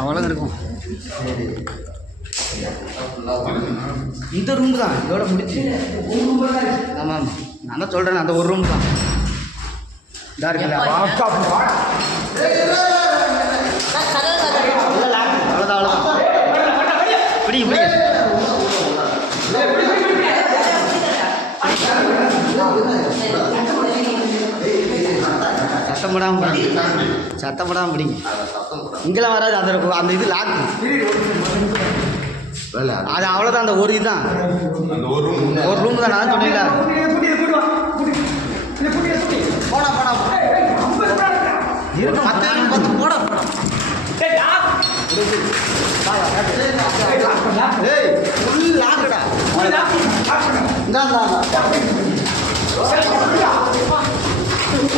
அவ்வளோ இருக்கும். சரி, இந்த ரூம் தான் இதோட முடிச்சு. ஆமாம் ஆமாம், நான் தான் சொல்கிறேன், அந்த ஒரு ரூம் தான் இதாக இருக்குல்ல. அவ்வளோதான் அவ்வளோதான். பிடிங்க பிடிங்க. சத்தம் போடாமல் பிடிங்க, சத்தம் போடாமல் பிடிங்க. இங்கெல்லாம் வராது, அந்த இது லாக்கு. அது அவ்வளோதான், அந்த ஒரு இதுதான், ஒரு ரூம் தான். நான் சொன்னீங்களா போடா போடா இருக்கு, மற்ற பார்த்து போடா போடா. ஃபுல் லாக்குடா. இந்தா